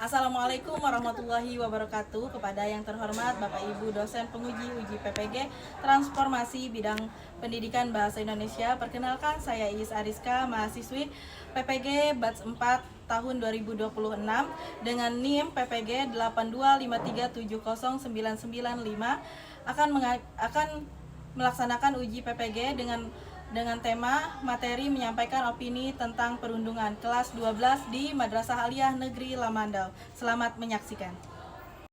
Assalamualaikum warahmatullahi wabarakatuh. Kepada yang terhormat Bapak Ibu dosen penguji uji PPG Transformasi Bidang Pendidikan Bahasa Indonesia. Perkenalkan, saya Iis Ariska, mahasiswi PPG Batch 4 tahun 2026 dengan NIM PPG 825370995 akan melaksanakan uji PPG dengan tema materi menyampaikan opini tentang perundungan kelas 12 di Madrasah Aliyah Negeri Lamandau. Selamat menyaksikan.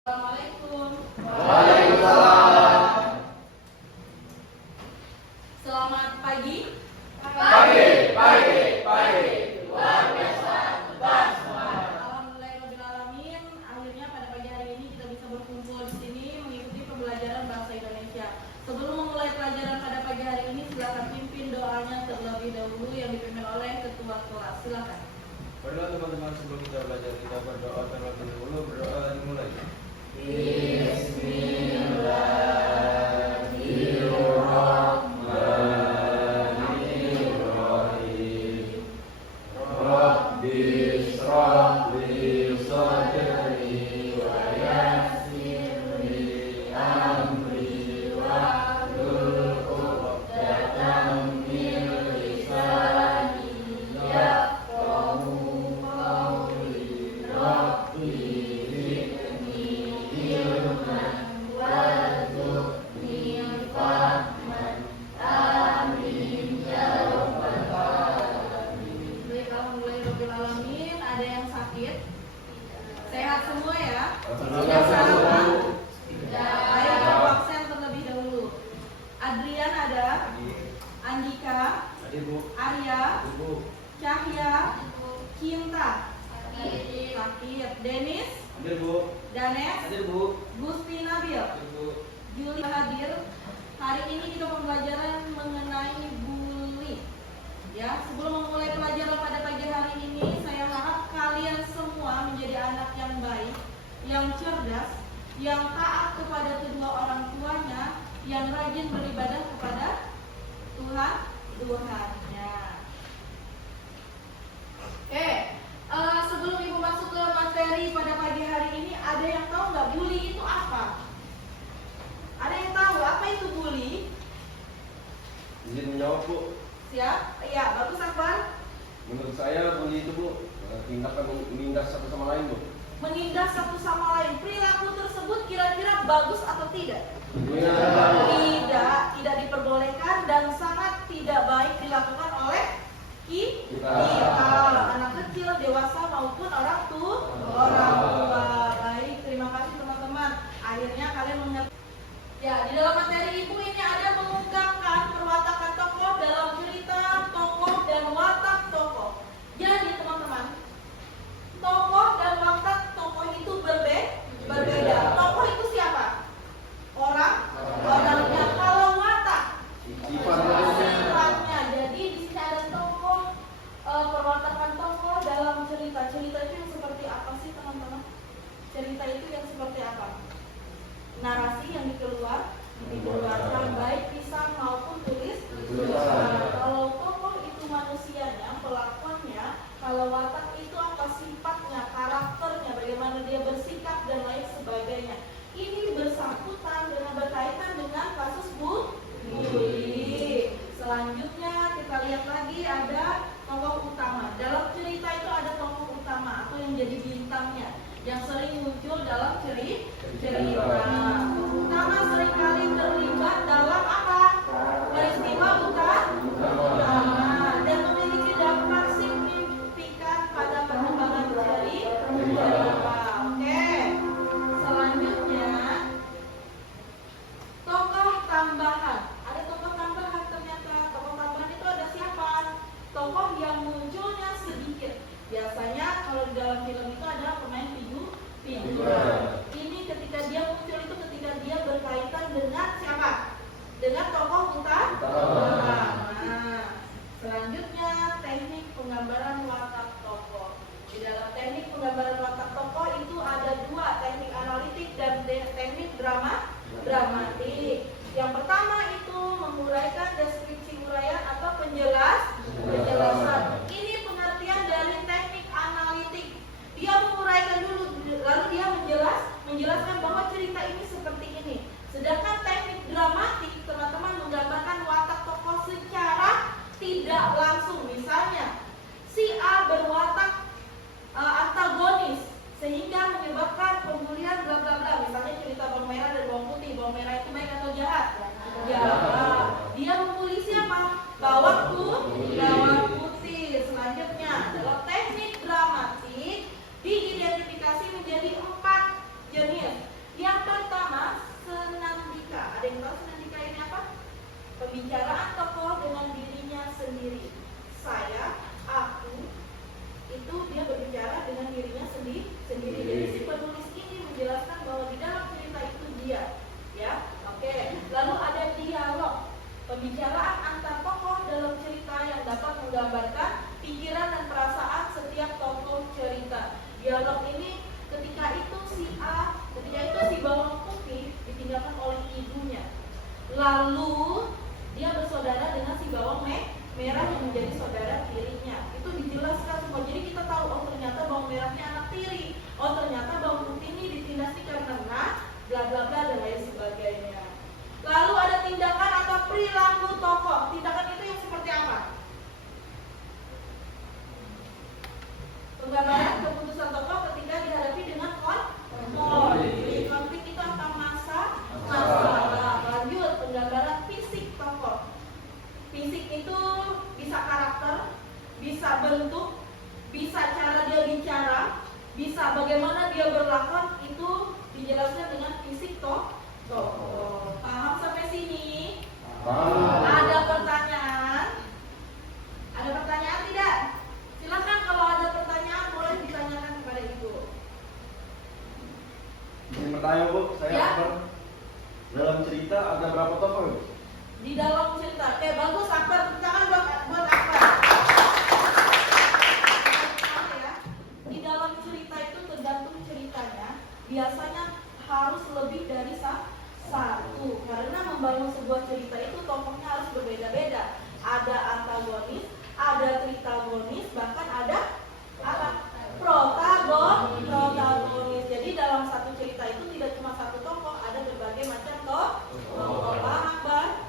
Assalamualaikum. Waalaikumsalam. Selamat pagi. Pagi. Luar biasa. Alhamdulillahirobbilalamin. Akhirnya pada pagi hari ini kita bisa berkumpul di sini mengikuti pembelajaran bahasa Indonesia. Sebelum memulai pelajaran pada pagi hari ini, silakan pimpin doanya terlebih dahulu yang dipimpin oleh ketua kelas. Silakan. Baiklah teman-teman, sebelum kita belajar kita berdoa terlebih dahulu. Berdoa dimulai. Bismillahirrahmanirrahim. Rabbi shrah li sadri wa yassir li amri wahlul 'uqdatam min lisani yafqahu qawli. Rabbi zidni ilman warzuqni fahman. Amin ya rabbal alamin. Baik, alhamdulillahirobbilalamin. Ada yang sakit? Sehat semua ya? Sudah sarapan? Ayo kita absen terlebih dahulu. Adrian ada? Andika? Ibu, Arya? Ibu, Cahya? Kinta? Sakit. Denis? Ibu, Danes? Ibu, Gusti Nabil? Ibu. Juli hadir. Hari ini kita pembelajaran mengenai bully. Ya, sebelum memulai pelajaran pada pagi hari ini, saya harap kalian semua menjadi anak yang baik, yang cerdas, yang taat kepada kedua orang tuanya, yang rajin beribadah kepada Tuhannya. Oke, sebelum ibu masuk ke materi pada pagi hari ini, ada yang tahu nggak bully itu apa? Ada yang tahu apa itu bully? Izin menjawab, Bu. Siap? Iya, bagus Akbar. Menurut saya bully itu, Bu, tindakan menindas satu sama lain, Bu. Menindas satu sama lain. Perilaku tersebut kira-kira bagus atau tidak? Tidak diperbolehkan dan sangat tidak baik dilakukan oleh kita, anak kecil, dewasa maupun orang tua. Baik, terima kasih teman-teman. Akhirnya kalian mengerti. Ya, di dalam materi ibu ini ada mengungkapkan perwatakan tokoh dalam cerita tokoh dan watak tokoh. Jadi teman-teman, tokoh dan watak tokoh itu berbeda. Tokoh itu siapa? Orangnya. Kalau watak sifatnya. Jadi di sini ada tokoh, perwatakan tokoh dalam cerita. Cerita itu yang seperti apa sih teman-teman? Cerita itu yang seperti apa? Narasi yang dikeluarkan baik lisan maupun tulis. Kalau tokoh itu manusianya, pelakuannya. Kalau watak itu apa sifatnya, karakternya, bagaimana dia bersikap dan lain sebagainya. Ini bersangkutan dengan berkaitan dengan kasus bully. Selanjutnya kita lihat lagi ada tokoh utama. Dalam cerita itu ada tokoh utama atau yang jadi bintangnya, yang sering muncul dalam cerita. Tokoh utama seringkali terlibat dalam apa? Peristiwa utama dan memiliki dampak signifikan pada perkembangan cerita. Oke. Selanjutnya tokoh tambahan. Ada tokoh tambahan ternyata. Tokoh tambahan itu ada siapa? Tokoh yang munculnya sedikit. Biasanya kalau di dalam film itu ada pemain figuran. Ini ketika dia muncul itu ketika itu si bawang putih ditinggalkan oleh ibunya, lalu dia bersaudara dengan si bawang merah yang menjadi saudara tirinya. Itu dijelaskan semua. Jadi kita tahu, oh ternyata bawang merahnya anak tiri, oh ternyata bawang putih ini ditindasi karena bla bla bla dan lain sebagainya. Lalu ada tindakan atau perilaku tokoh. Tindakan itu yang seperti apa? Penggambaran keputusan tokoh ketika dihadapi dengan konflik. Konflik itu apa? Masalah. Lanjut, penggambaran fisik tokoh. Fisik itu bisa karakter, bisa bentuk, bisa cara dia bicara, bisa bagaimana dia berlakon. Itu dijelaskan dengan fisik tokoh. Paham sampai sini? Ada pertanyaan? Ada pertanyaan tidak? Silakan kalau ada pertanyaan boleh ditanyakan kepada Ibu. Ini bertanya Bu, saya Ya. Akbar. Dalam cerita ada berapa tokoh Bu? Di dalam cerita, oke bagus Akbar, tangan buat Akbar. Ya. Di dalam cerita itu tergantung ceritanya. Biasanya harus lebih dari satu, karena membangun sebuah cerita itu tokohnya harus berbeda-beda. Ada antagonis, ada tritagonis, bahkan ada apa? Protagonis. Jadi dalam satu cerita itu tidak cuma satu tokoh, ada berbagai macam tokoh. Paham Akbar?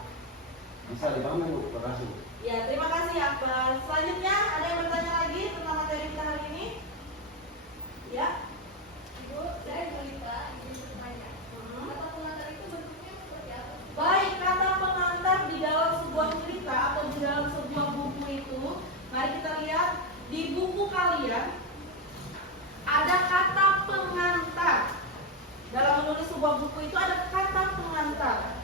Bisa dipahami Bu, terima kasih. Ya, terima kasih Akbar. Selanjutnya ada yang bertanya lagi tentang materi kita hari ini? Ya. Ibu, saya cerita, ingin bertanya. Kata pengantar itu bentuknya seperti apa? Baik, kata pengantar di dalam sebuah cerita atau di dalam sebuah buku itu, mari kita lihat di buku kalian ada kata pengantar. Dalam menulis sebuah buku itu ada kata pengantar.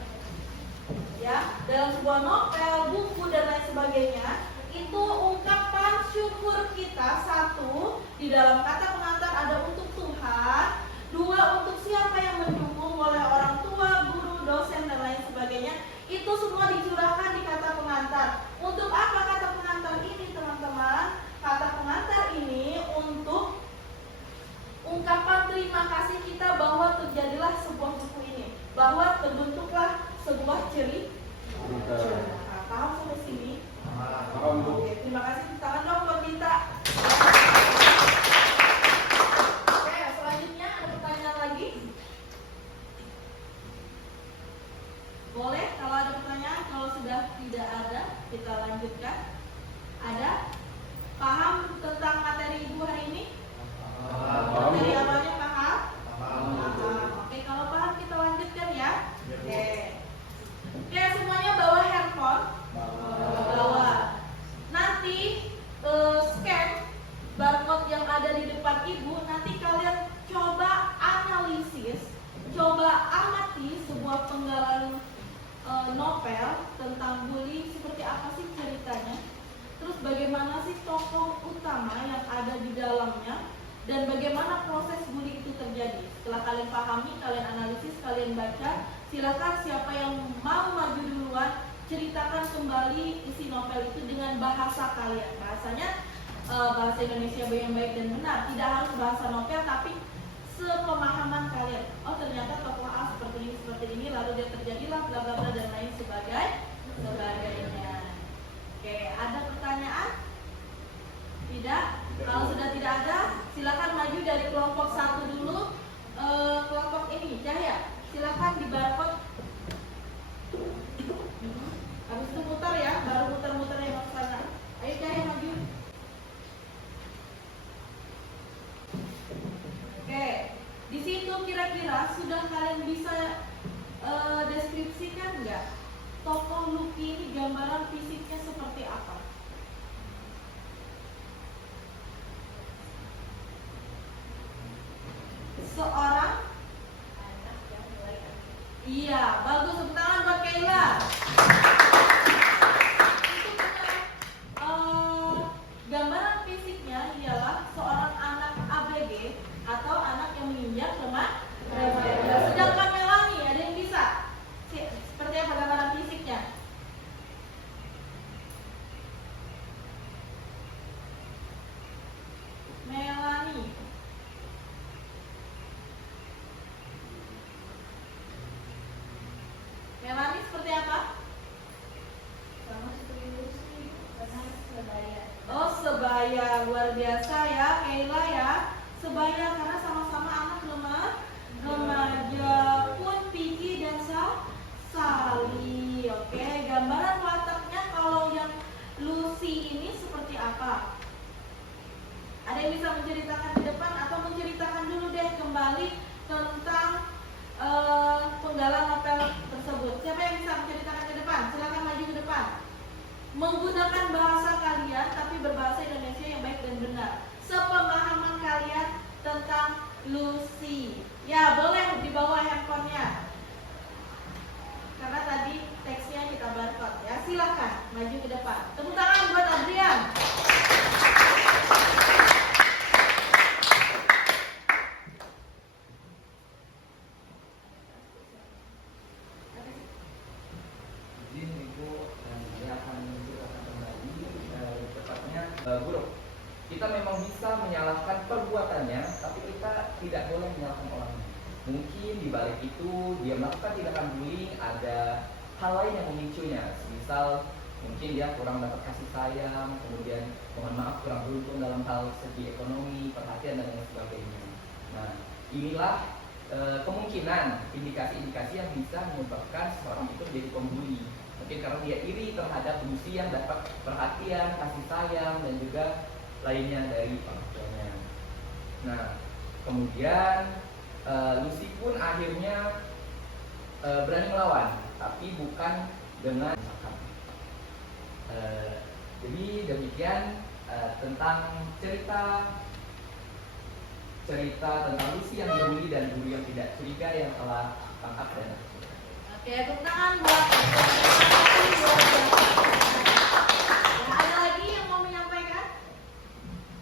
Ya, dalam sebuah novel, buku dan lain sebagainya, itu ungkapan syukur kita. Satu, di dalam kata pengantar ada untuk Tuhan. Dua, untuk siapa yang mendukung oleh orang tua, guru, dosen dan lain sebagainya. Itu semua dicurahkan di kata pengantar. Untuk apa kata pengantar ini, teman-teman? Kata pengantar ini untuk ungkapan terima kasih kita bahwa terjadilah sebuah buku ini, bahwa terbentuklah sebuah cerita. Nah, paham sampai sini? Paham Bu. Oke, terima kasih. Tangan dong buat Dita. Oke, selanjutnya ada pertanyaan lagi? Boleh, kalau ada pertanyaan. Kalau sudah tidak ada, kita lanjutkan. Ada? Paham tentang materi Ibu hari ini? Materi awalnya paham? Paham. Oke, kalau paham kita lanjutkan ya. Oke. Oke, semuanya bawa handphone. Bawa. Nanti scan barcode yang ada di depan Ibu. Nanti kalian coba analisis, coba amati sebuah penggalan novel tentang bullying, seperti apa sih ceritanya. Terus bagaimana sih tokoh utama yang ada di dalamnya, dan bagaimana proses bullying itu terjadi. Setelah kalian pahami, kalian analisis, kalian baca, silakan siapa yang mau maju duluan, ceritakan kembali isi novel itu dengan bahasa kalian. Bahasanya bahasa Indonesia yang baik dan benar. Tidak harus bahasa novel, tapi sepemahaman kalian. Oh ternyata tokoh A seperti ini, lalu dia terjadilah bla bla bla dan lain sebagainya. Oke, ada pertanyaan? Tidak? Kalau sudah tidak ada, silakan maju dari kelompok 1 dulu. Kelompok ini, Cahya, silakan di barcode. Habis itu muter ya, baru muter-muter yang ke sana. Ayo Cahya maju. Oke, di situ kira-kira sudah kalian bisa deskripsikan nggak tokoh Lucky ini, gambaran fisiknya seperti apa? Seorang Anak yang mulai iya, bagus, tepuk tangan buat Kayla. Itu benar. Gambaran fisiknya ialah seorang anak ABG atau anak yang menginjak remaja. Sedangkan Melanie, ada yang bisa? Seperti apa gambaran fisiknya? Melanie. luar biasa ya Keila ya. Sebaya karena sama-sama anak remaja pun Piki dan Sali. Oke, gambaran wataknya kalau yang Lucy ini seperti apa? Ada yang bisa menceritakan di depan atau menceritakan dulu deh kembali tentang penggalan novel tersebut. Siapa yang bisa menceritakan ke depan? Silakan maju ke depan. Menggunakan bahasa kalian tapi berbahasa Indonesia yang baik dan benar. Sepemahaman kalian tentang Lucy. Ya, boleh di bawah handphonenya. Karena tadi teksnya kita barcode ya. Silakan maju ke depan. Tepuk tangan buat Adrian. Izin Ibu, saya akan menceritakan kembali tepatnya guru. Kita memang bisa menyalahkan perbuatannya, tapi kita tidak boleh menyalahkan orangnya. Mungkin di balik itu dia melakukan tindakan bullying, ada hal lain yang memicunya. Misal mungkin dia kurang dapat kasih sayang, kemudian mohon maaf kurang beruntung dalam hal segi ekonomi, perhatian dan lain sebagainya. Nah, inilah kemungkinan indikasi-indikasi yang bisa menyebabkan seorang itu menjadi pembuli. Mungkin karena dia iri terhadap Lucy yang dapat perhatian, kasih sayang dan juga lainnya dari orang tuanya. Nah, kemudian Lucy pun akhirnya berani melawan, tapi bukan dengan jadi demikian tentang cerita tentang Lucy yang dibully dan guru yang tidak curiga yang telah tangkap dan Oke, tepuk tangan buat ada lagi yang mau menyampaikan?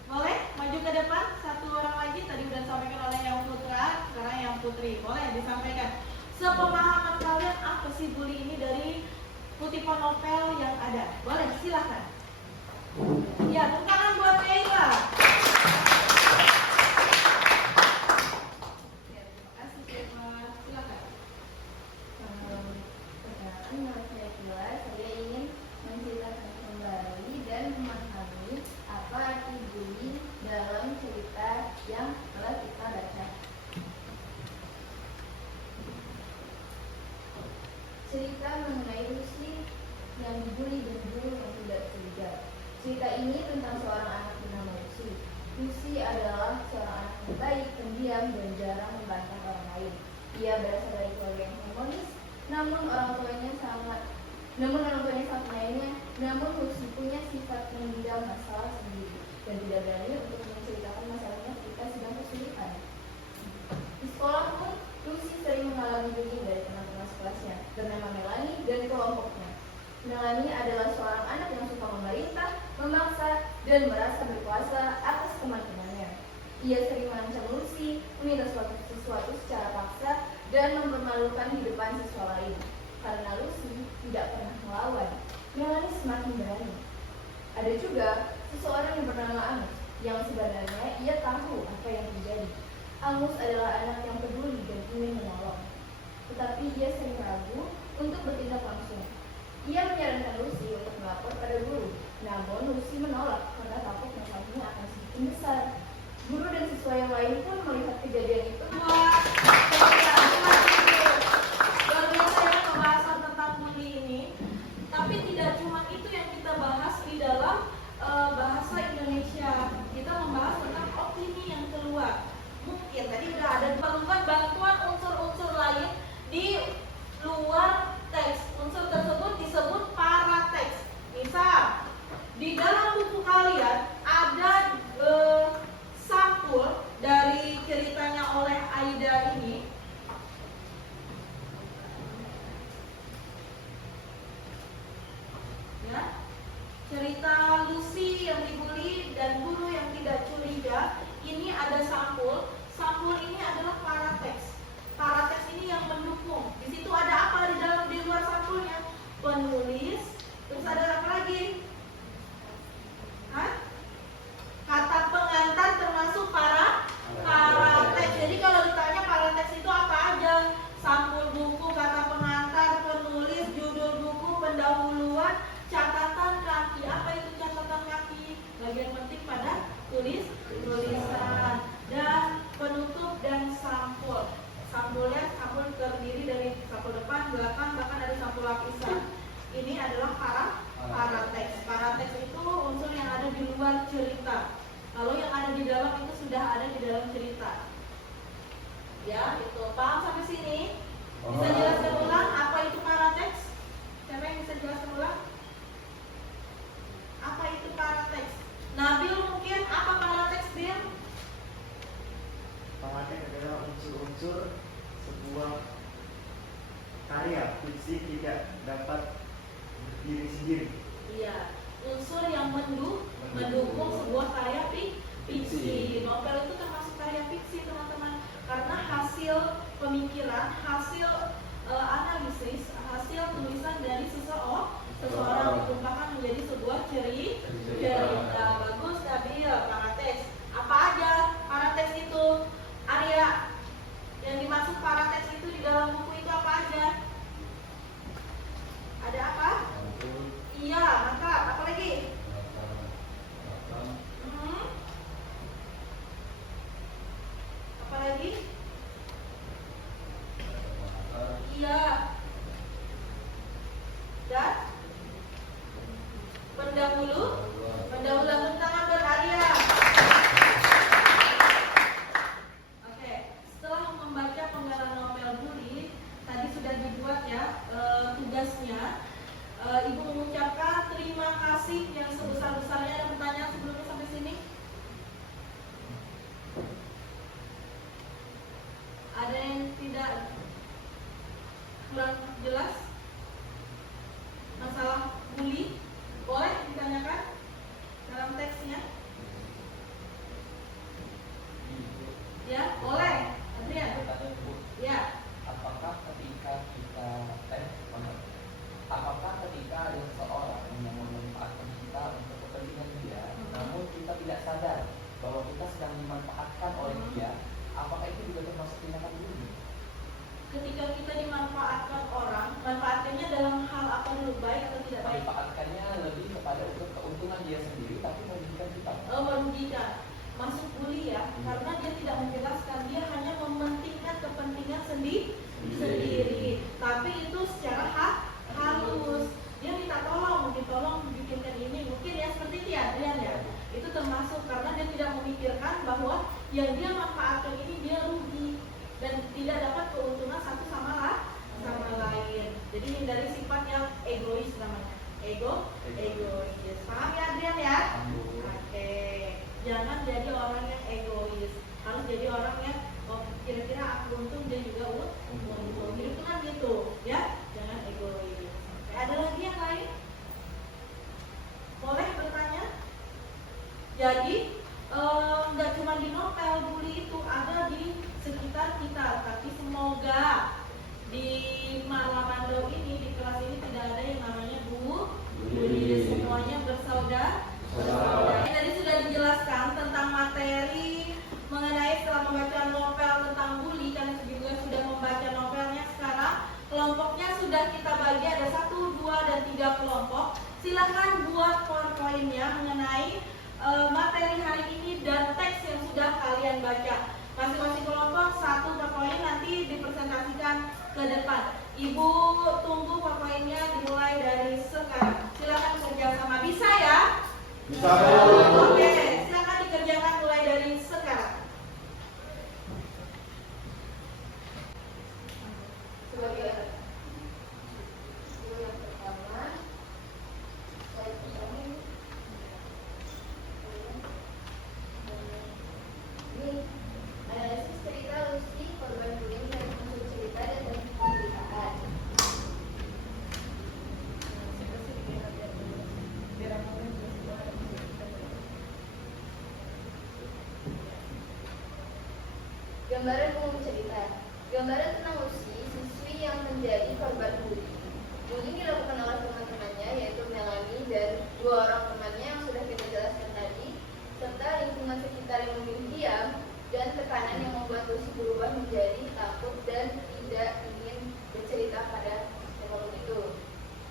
Boleh maju ke depan, satu orang lagi. Tadi udah disampaikan oleh yang putra, sekarang yang putri. Boleh disampaikan. Sepemahaman kalian apa sih bully ini dari kutipan novel yang ada? Boleh, silahkan. Ya, tepuk tangan buat Keila. Perkenalkan, nama saya Kila. Saya ingin menceritakan kembali dan memahami apa arti bullying dalam cerita yang telah kita baca. Cerita mengenai Lucy yang dibully dan guru yang tidak curiga. Cerita ini tentang seorang anak bernama Lucy. Lucy adalah seorang anak yang baik, pendiam, dan jarang membantah orang lain. Ia berasal dari keluarga yang harmonis, namun orang tuanya sangat menyayanginya. Namun Lucy punya sifat mendam masalah sendiri dan tidak berani untuk menceritakan masalahnya ketika sedang kesulitan. Di sekolah pun Lucy sering mengalami bullying dari teman-teman sekelasnya bernama Melanie dan kelompoknya. Melanie adalah seorang anak yang suka memerintah, memaksa, dan merasa berkuasa atas teman-temannya. Ia sering mengancam Lucy, meminta sesuatu secara paksa, dan mempermalukan di depan siswa lain. Karena Lucy tidak pernah melawan, Melanie semakin berani. Ada juga seseorang yang bernama Angus, yang sebenarnya ia tahu apa yang terjadi. Angus adalah anak yang peduli dan ingin menolong, tetapi ia sering ragu untuk bertindak langsung. Ia menyarankan Lucy untuk melapor pada guru, namun Lucy menolak karena takut masalahnya akan semakin besar. Guru dan siswa yang lain pun melihat kejadian itu. Luar biasa ya pembahasan tentang bully ini. Tapi tidak cuma itu yang kita bahas di dalam bahasa Indonesia. Kita membahas tentang opini yang keluar. Mungkin tadi udah ada diperlukan bantuan unsur-unsur lain di luar teks. Unsur tersebut disebut parateks. Misal di dalam buku kalian ada sampul dari ceritanya oleh Aida ini. Ya, cerita Lucy yang dibully dan guru yang tidak curiga. Ini ada sampul. Sampul ini adalah parateks. Parateks ini yang mendukung. Di situ ada apa di luar sampulnya? Penulis. Terus ada apa lagi? Hah? Kata pengantar termasuk parateks. Jadi kalau ditanya parateks itu Ini adalah parateks. Parateks itu unsur yang ada di luar cerita. Kalau yang ada di dalam itu sudah ada di dalam cerita. Ya, itu. Paham sampai sini? Bisa jelaskan ulang apa itu parateks? Siapa yang bisa jelaskan ulang? Apa itu parateks? Nabil mungkin apa parateks, Bil? Parateks adalah unsur-unsur sebuah karya fiksi tidak dapat berdiri sendiri. Iya, unsur yang mendukung sebuah karya fiksi. Novel itu termasuk karya fiksi, teman-teman, karena hasil pemikiran, hasil analisis, hasil tulisan dari seseorang ditumpahkan menjadi sebuah cerita. Bagus, Nabil. Parateks. Apa aja parateks itu? Arya, yang dimaksud parateks itu di dalam buku itu apa aja? Ada apa? Iya, mantap. Apa lagi? Apa lagi? Iya. Dan pendahuluan tangan berkarya. Oke, setelah membaca penggalan novel Bully, tadi sudah dibuat ya tugasnya. Ibu mengucapkan terima kasih yang sebesar-besarnya. Ada pertanyaan sebelumnya sampai sini? Ada yang tidak kurang jelas? Masalah bully? Boleh ditanyakan dalam teksnya? Ya, boleh. Adrian? Ya. Apakah ketika ada seseorang yang memanfaatkan kita untuk kepentingan dia, namun kita tidak sadar bahwa kita sedang dimanfaatkan oleh dia, apakah itu juga termasuk tindakan bullying? Ketika kita dimanfaatkan orang, manfaatkannya dalam hal apa dulu, baik atau tidak baik? Manfaatkannya lebih kepada untuk keuntungan dia sendiri, tapi merugikan kita. Merugikan. Masuk bully ya, karena dia tidak menjelaskan, dia hanya mementingkan kepentingan sendiri. Tapi itu secara halus. Dia minta tolong bikinkan ini, mungkin ya seperti itu ya, Adrian ya. Itu termasuk karena dia tidak memikirkan bahwa yang dia manfaatkan ini dia rugi dan tidak dapat keuntungan satu sama lain. Jadi hindari sifat yang egois namanya. Egois. Paham ya, Adrian ya? Oke. Jangan jadi orang yang egois. Harus jadi orang yang kira-kira aku untung, dia juga untung. Hidup itu kan gitu, ya. Jangan egois. Oke, ada lagi yang lain? Boleh bertanya? Jadi nggak cuma di novel bully itu, ada di sekitar kita. Tapi semoga di Marwamando ini, di kelas ini tidak ada yang namanya bully. Semuanya bersaudara. Tadi sudah dijelaskan tentang materi mengenai setelah membaca novel tentang bully. Kalian juga sudah membaca novelnya. Sekarang kelompoknya sudah kita bagi, ada 1, 2, dan 3 kelompok. Silahkan buat poin-poinnya mengenai materi hari ini dan teks yang sudah kalian baca. Masing-masing kelompok 1 poin, nanti dipresentasikan ke depan. Ibu tunggu poinnya dimulai dari sekarang. Silahkan kerjasama, bisa ya? Bisa. Oke, silakan dikerjakan mulai dari sekarang. Sebagai yang pertama, slide pertama ini analisis cerita Lucy, korban bullying dan unsur cerita dan pemberitaan. Gambaran umum cerita. Gambaran tentang Lucy, siswi yang menjadi korban bullying. Bullying dilakukan oleh teman-temannya, yaitu Melanie dan 2 orang temannya yang sudah kita jelaskan tadi, serta lingkungan sekitar yang memilih diam dan tekanan yang membuat Lucy berubah menjadi takut dan tidak ingin bercerita pada siapapun itu.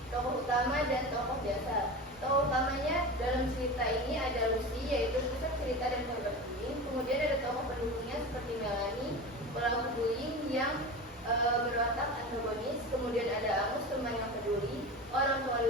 Tokoh utama dan tokoh biasa. Tokoh utamanya dalam cerita ini ada Lucy, yaitu pusat cerita dan korban bullying. Kemudian ada tokoh pendukungnya seperti Melanie, pelaku bullying yang berwatak antagonis. Kemudian ada Amos, teman yang peduli, orang tua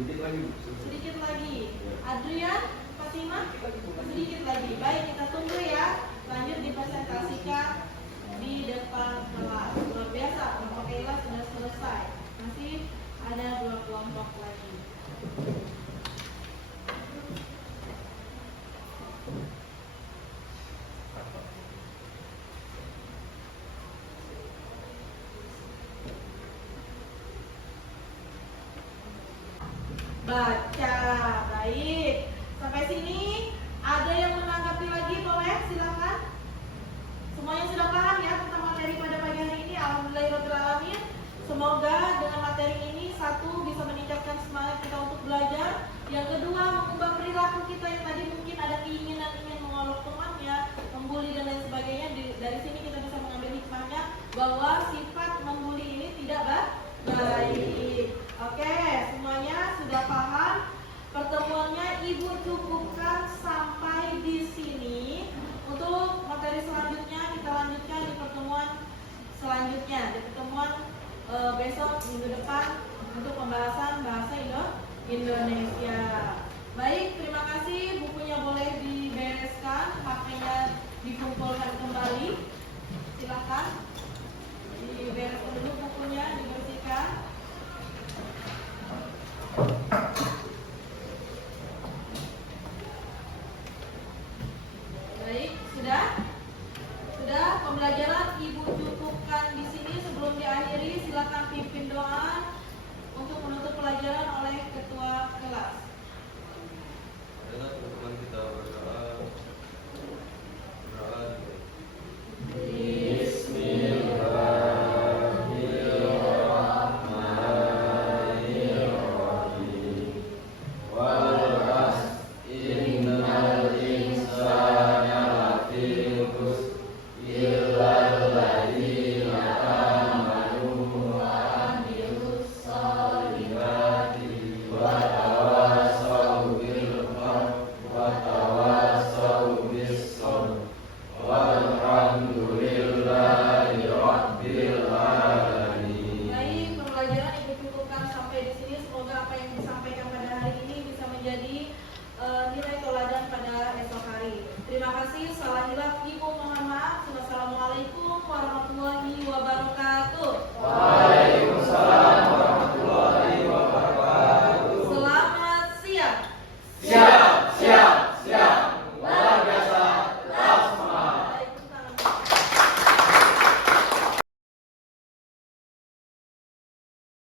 Sedikit lagi Bu. Sedikit lagi. Adrian, Fatimah, sedikit lagi. Baik, kita tunggu ya. Lanjut dipresentasikan di depan kelas. Luar biasa, kelompok Ela sudah selesai. Masih ada 2 kelompok lagi. Baca, baik. Sampai sini ada yang menanggapi lagi boleh? Silakan. Semuanya sudah paham ya tentang materi pada pagi hari ini. Alhamdulillahirobbilalamin. Semoga dengan materi ini satu bisa meningkatkan semangat kita untuk belajar. Yang kedua mengubah perilaku kita yang tadi mungkin ada keinginan ingin mengolok temannya, membuli dan lain sebagainya. Dari sini kita bisa mengambil hikmahnya bahwa sifat membuli ini tidak baik. Oke, semuanya sudah paham. Pertemuannya Ibu cukupkan sampai di sini. Untuk materi selanjutnya kita lanjutkan di pertemuan selanjutnya, di pertemuan besok minggu depan untuk pembahasan bahasa Indonesia. Baik, terima kasih. Bukunya boleh dibereskan, HP-nya dikumpulkan kembali. Silakan.